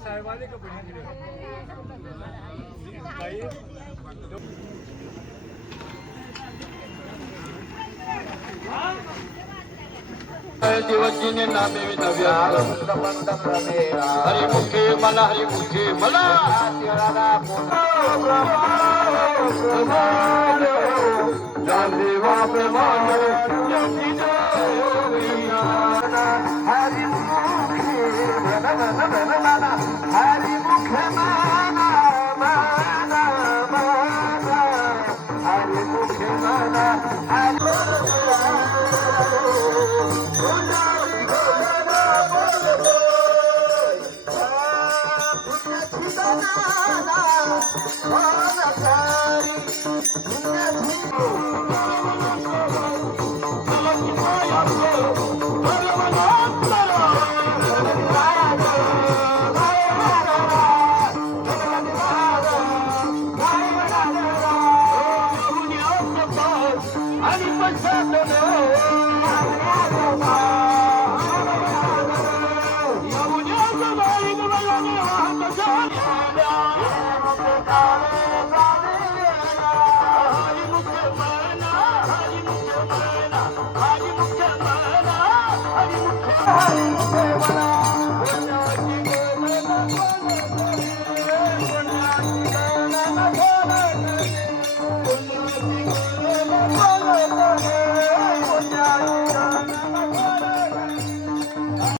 साहेब आले का पण इकडे काही देवजीने नामे नव्या हरी मुखे मला हरी मुखे मला हरी मुखे माना माना माना हरी मुखे माना आणि